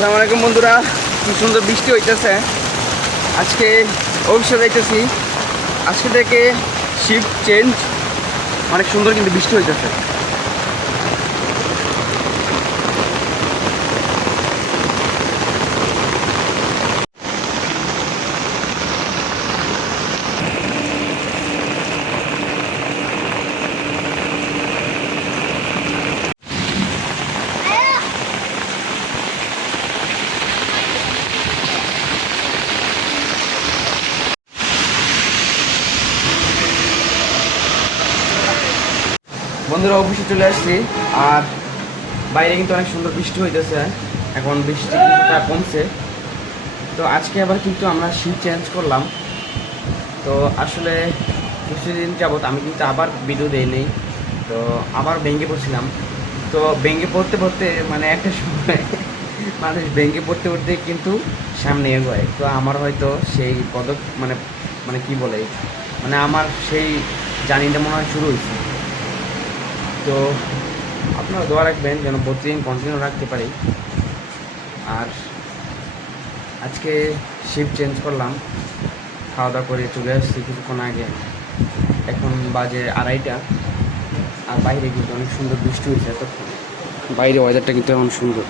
আসসালামু আলাইকুম বন্ধুরা, খুব সুন্দর বৃষ্টি হইতেছে। আজকে অফিসে যাইতেছি। আজকে থেকে শিফট চেঞ্জ, অনেক সুন্দর কিন্তু বৃষ্টি হইতেছে। বন্ধুরা, অফিসে চলে আসছি আর বাইরে কিন্তু অনেক সুন্দর বৃষ্টি হইতেছে। এখন বৃষ্টি কিছুটা কমছে। তো আজকে আবার কিন্তু আমরা শিফট চেঞ্জ করলাম। তো আসলে কিছুদিন যাবত আমি কিন্তু আবার ভিডিও দেই নেই। তো আবার ভেঙে পড়ছিলাম। তো ভেঙে পড়তে পড়তে মানে একটা সময় মানুষ ভেঙে পড়তে পড়তে কিন্তু সামনে এগোয়। তো আমার হয়তো সেই মানে মানে কি বলে, মানে আমার সেই জার্নিটা মনে হয় শুরু হয়েছে। তো আপনারা দোয়া রাখবেন যেন প্রতিদিন কন্টিনিউ রাখতে পারি। আর আজকে শিফট চেঞ্জ করলাম, খাওয়া দাওয়া করে চলে আসছি কিছুক্ষণ আগে। এখন বাজে 2:30। আর বাইরে কিন্তু অনেক সুন্দর বৃষ্টি হয়েছে এতক্ষণ। বাইরে ওয়েদারটা কিন্তু এখন সুন্দর।